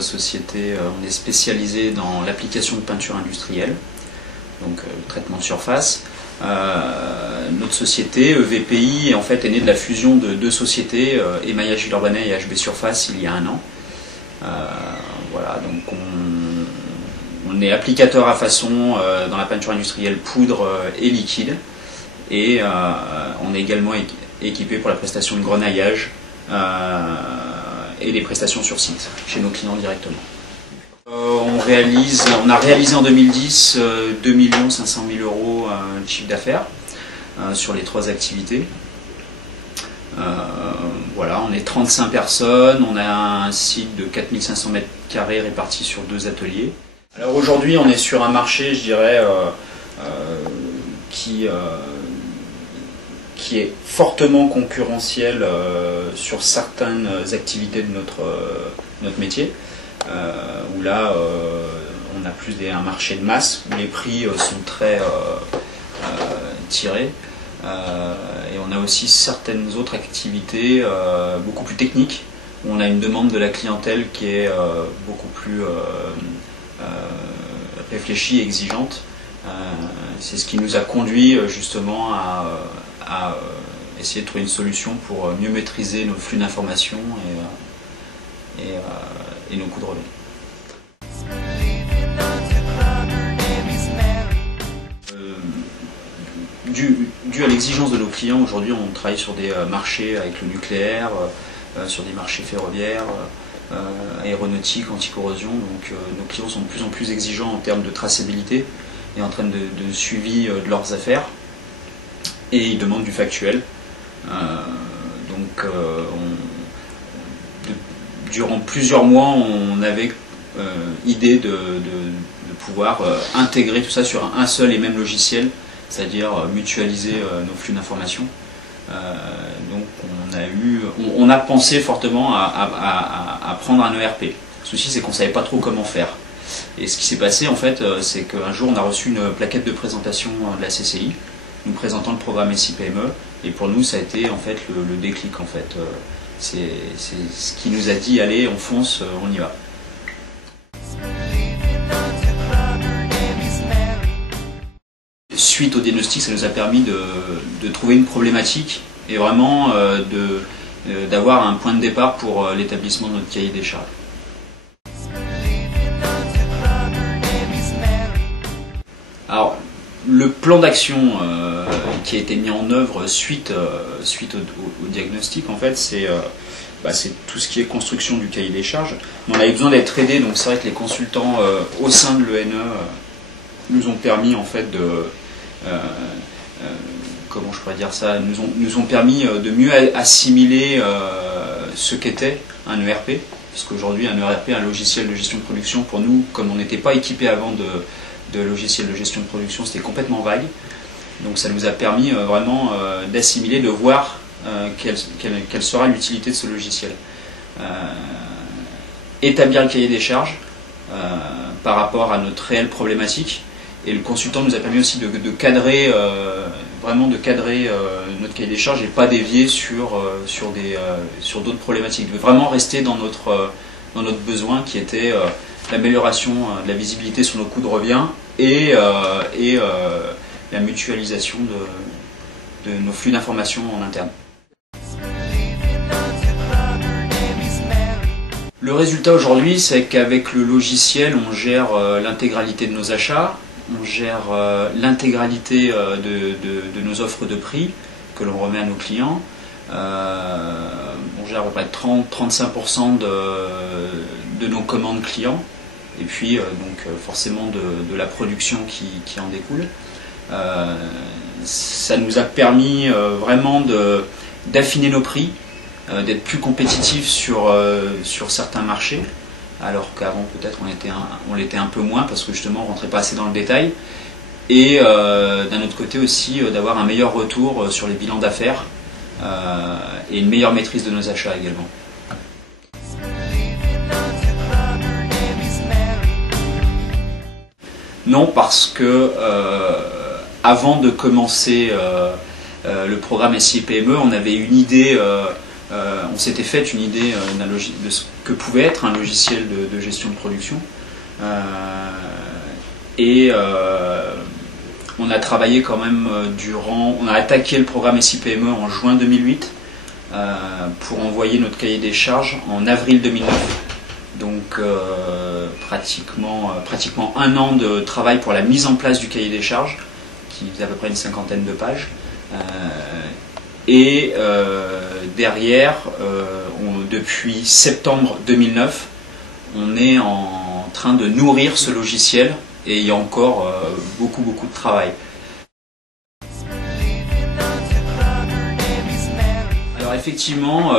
société, on est spécialisé dans l'application de peinture industrielle, donc traitement de surface. Notre société, EVPI, en fait, est née de la fusion de deux sociétés, Émaillage Villeurbanne et HB Surface, il y a un an. Voilà, donc on est applicateur à façon dans la peinture industrielle poudre et liquide, et on est également équipé pour la prestation de grenaillage et des prestations sur site chez nos clients directement. On a réalisé en 2010 2 500 000 € de chiffre d'affaires sur les 3 activités. Voilà, on est 35 personnes, on a un site de 4 500 m² réparti sur 2 ateliers. Alors aujourd'hui, on est sur un marché, je dirais, qui est fortement concurrentiel sur certaines activités de notre métier, où là on a plus un marché de masse, où les prix sont très tirés, et on a aussi certaines autres activités beaucoup plus techniques, où on a une demande de la clientèle qui est beaucoup plus réfléchie et exigeante. C'est ce qui nous a conduit justement à essayer de trouver une solution pour mieux maîtriser nos flux d'informations et nos coûts de relais. Dû à l'exigence de nos clients, aujourd'hui on travaille sur des marchés avec le nucléaire, sur des marchés ferroviaires, aéronautiques, anti-corrosion. Donc nos clients sont de plus en plus exigeants en termes de traçabilité et en termes de suivi de leurs affaires. Et ils demandent du factuel. Durant plusieurs mois, on avait idée de pouvoir intégrer tout ça sur un seul et même logiciel, c'est-à-dire mutualiser nos flux d'informations. Donc on a pensé fortement à prendre un ERP. Le souci, c'est qu'on ne savait pas trop comment faire. Et ce qui s'est passé, en fait, c'est qu'un jour, on a reçu une plaquette de présentation de la CCI, nous présentant le programme SI-PME, et pour nous ça a été en fait le déclic en fait. C'est ce qui nous a dit allez, on fonce, on y va. Suite au diagnostic, ça nous a permis de trouver une problématique et vraiment d'avoir un point de départ pour l'établissement de notre cahier des charges. Alors, le plan d'action qui a été mis en œuvre suite au diagnostic, en fait, c'est tout ce qui est construction du cahier des charges. Mais on avait besoin d'être aidés, donc c'est vrai que les consultants au sein de l'ENE nous ont permis en fait comment je pourrais dire ça, nous ont permis de mieux assimiler ce qu'était un ERP, puisqu'aujourd'hui un ERP, un logiciel de gestion de production, pour nous, comme on n'était pas équipé avant de logiciels de gestion de production, c'était complètement vague. Donc ça nous a permis vraiment d'assimiler, de voir quelle sera l'utilité de ce logiciel. Établir le cahier des charges par rapport à notre réelle problématique, et le consultant nous a permis aussi de cadrer notre cahier des charges et pas dévier sur d'autres problématiques, de vraiment rester dans notre besoin qui était l'amélioration de la visibilité sur nos coûts de revient et la mutualisation de nos flux d'informations en interne. Le résultat aujourd'hui, c'est qu'avec le logiciel, on gère l'intégralité de nos achats, on gère l'intégralité de nos offres de prix que l'on remet à nos clients. On gère à peu près 30-35% de nos commandes clients, et puis forcément de la production qui en découle. Ça nous a permis vraiment d'affiner nos prix, d'être plus compétitifs sur certains marchés, alors qu'avant peut-être on l'était un peu moins parce que justement on ne rentrait pas assez dans le détail, et d'un autre côté aussi d'avoir un meilleur retour sur les bilans d'affaires et une meilleure maîtrise de nos achats également. Non, parce que avant de commencer le programme SI-PME, on avait une idée on s'était fait une idée de ce que pouvait être un logiciel de gestion de production. On a travaillé quand même on a attaqué le programme SIPME en juin 2008 pour envoyer notre cahier des charges en avril 2009. Donc pratiquement un an de travail pour la mise en place du cahier des charges, qui faisait à peu près une 50aine de pages. Derrière, depuis septembre 2009, on est en train de nourrir ce logiciel et il y a encore beaucoup de travail. Alors effectivement,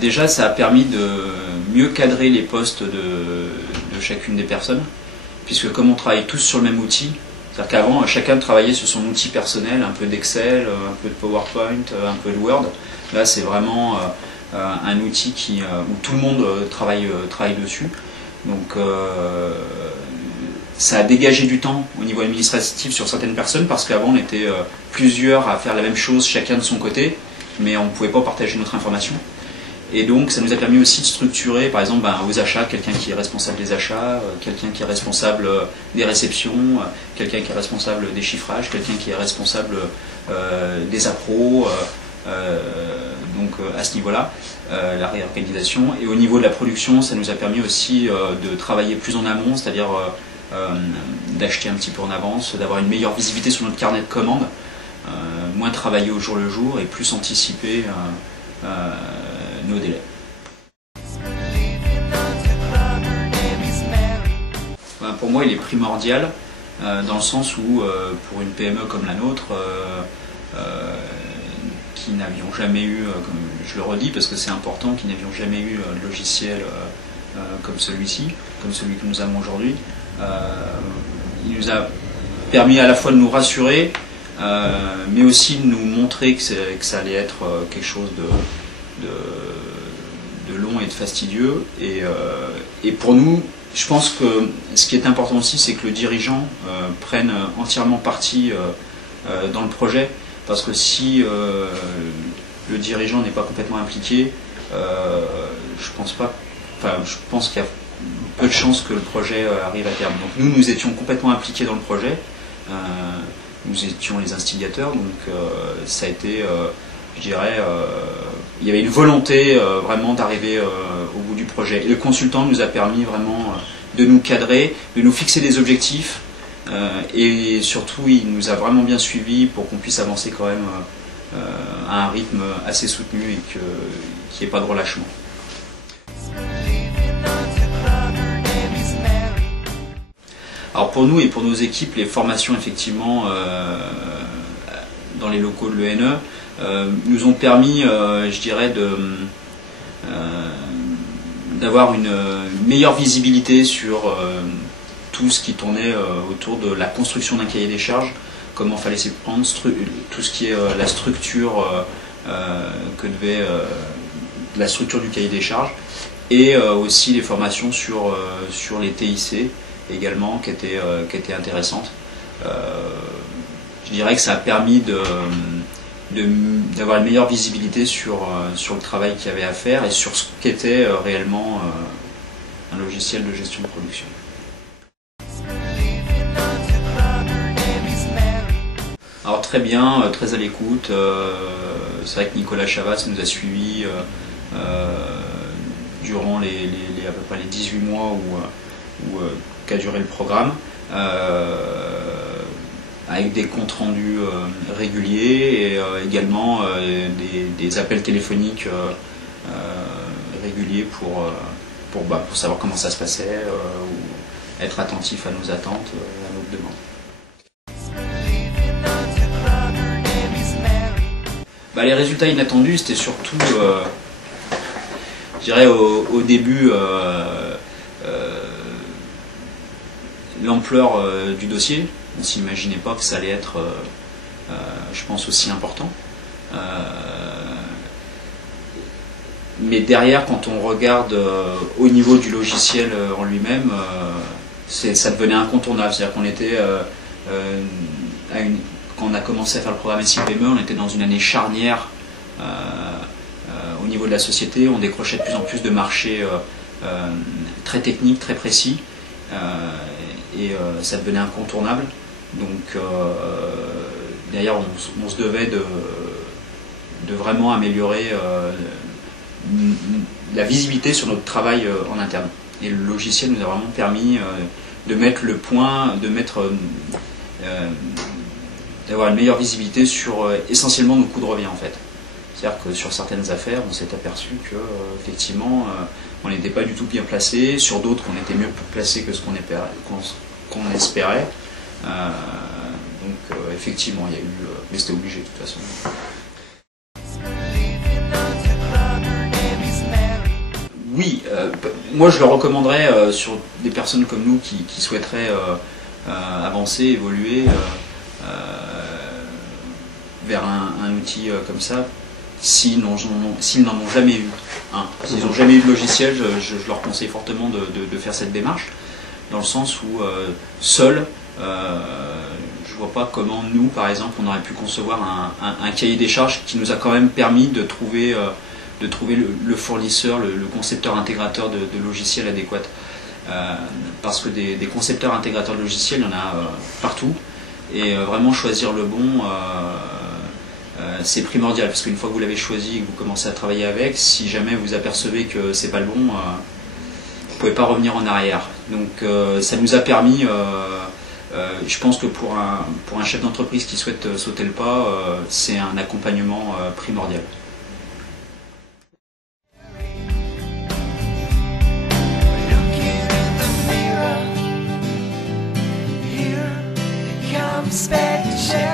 déjà ça a permis de mieux cadrer les postes de chacune des personnes, puisque comme on travaille tous sur le même outil, c'est-à-dire qu'avant chacun travaillait sur son outil personnel, un peu d'Excel, un peu de PowerPoint, un peu de Word. Là c'est vraiment un outil où tout le monde travaille dessus. Donc ça a dégagé du temps au niveau administratif sur certaines personnes, parce qu'avant on était plusieurs à faire la même chose, chacun de son côté, mais on ne pouvait pas partager notre information. Et donc ça nous a permis aussi de structurer, par exemple aux achats, quelqu'un qui est responsable des achats, quelqu'un qui est responsable des réceptions, quelqu'un qui est responsable des chiffrages, quelqu'un qui est responsable des appros, donc à ce niveau-là, la réorganisation. Et au niveau de la production, ça nous a permis aussi de travailler plus en amont, c'est-à-dire d'acheter un petit peu en avance, d'avoir une meilleure visibilité sur notre carnet de commandes, moins travailler au jour le jour et plus anticiper nos délais. Pour moi, il est primordial dans le sens où, pour une PME comme la nôtre, qui n'avions jamais eu, comme je le redis parce que c'est important, qui n'avions jamais eu de logiciel comme celui-ci, comme celui que nous avons aujourd'hui, il nous a permis à la fois de nous rassurer, mais aussi de nous montrer que ça allait être quelque chose de long et de fastidieux. Et pour nous, je pense que ce qui est important aussi, c'est que le dirigeant prenne entièrement partie dans le projet, parce que si le dirigeant n'est pas complètement impliqué, je pense qu'il y a peu de chances que le projet arrive à terme. Donc nous étions complètement impliqués dans le projet, nous étions les instigateurs, donc ça a été, je dirais, il y avait une volonté vraiment d'arriver au bout du projet. Et le consultant nous a permis vraiment de nous cadrer, de nous fixer des objectifs, et surtout il nous a vraiment bien suivis pour qu'on puisse avancer quand même à un rythme assez soutenu et qu'il n'y ait pas de relâchement. Alors pour nous et pour nos équipes, les formations effectivement dans les locaux de l'ENE nous ont permis, je dirais, d'avoir une meilleure visibilité sur tout ce qui tournait autour de la construction d'un cahier des charges, comment fallait s'y prendre, tout ce qui est la structure la structure du cahier des charges, et aussi les formations sur les TIC également qui étaient intéressantes. Je dirais que ça a permis d'avoir une meilleure visibilité sur le travail qu'il y avait à faire et sur ce qu'était réellement un logiciel de gestion de production. Alors très bien, très à l'écoute. C'est vrai que Nicolas Chavas nous a suivis durant à peu près les 18 mois qu'a duré le programme, avec des comptes rendus réguliers et également des appels téléphoniques réguliers pour savoir comment ça se passait, ou être attentif à nos attentes, à nos demandes. Les résultats inattendus, c'était surtout, je dirais au début, l'ampleur du dossier. On ne s'imaginait pas que ça allait être, je pense, aussi important. Mais derrière, quand on regarde au niveau du logiciel en lui-même, ça devenait incontournable. C'est-à-dire qu'on était quand on a commencé à faire le programme SIPME, on était dans une année charnière au niveau de la société, on décrochait de plus en plus de marchés très techniques, très précis, et ça devenait incontournable. Donc d'ailleurs on se devait de vraiment améliorer la visibilité sur notre travail en interne. Et le logiciel nous a vraiment permis de mettre le point, d'avoir une meilleure visibilité sur essentiellement nos coûts de revient en fait. C'est-à-dire que sur certaines affaires, on s'est aperçu que effectivement, on n'était pas du tout bien placé, sur d'autres, on était mieux placé que ce qu'on espérait. Donc effectivement, il y a eu, mais c'était obligé de toute façon. Oui, moi je le recommanderais sur des personnes comme nous qui souhaiteraient avancer, évoluer vers un outil comme ça, s'ils n'en ont jamais eu un. S'ils n'ont jamais eu de logiciel, je leur conseille fortement de faire cette démarche, dans le sens où seul, je vois pas comment nous, par exemple, on aurait pu concevoir un cahier des charges qui nous a quand même permis de trouver le fournisseur, le concepteur intégrateur de logiciels adéquat. Parce que des concepteurs intégrateurs de logiciels, il y en a partout. Et vraiment choisir le bon, c'est primordial. Parce qu'une fois que vous l'avez choisi et que vous commencez à travailler avec, si jamais vous apercevez que c'est pas le bon, vous ne pouvez pas revenir en arrière. Donc ça nous a permis, je pense que pour un chef d'entreprise qui souhaite sauter le pas, c'est un accompagnement primordial. Spec check.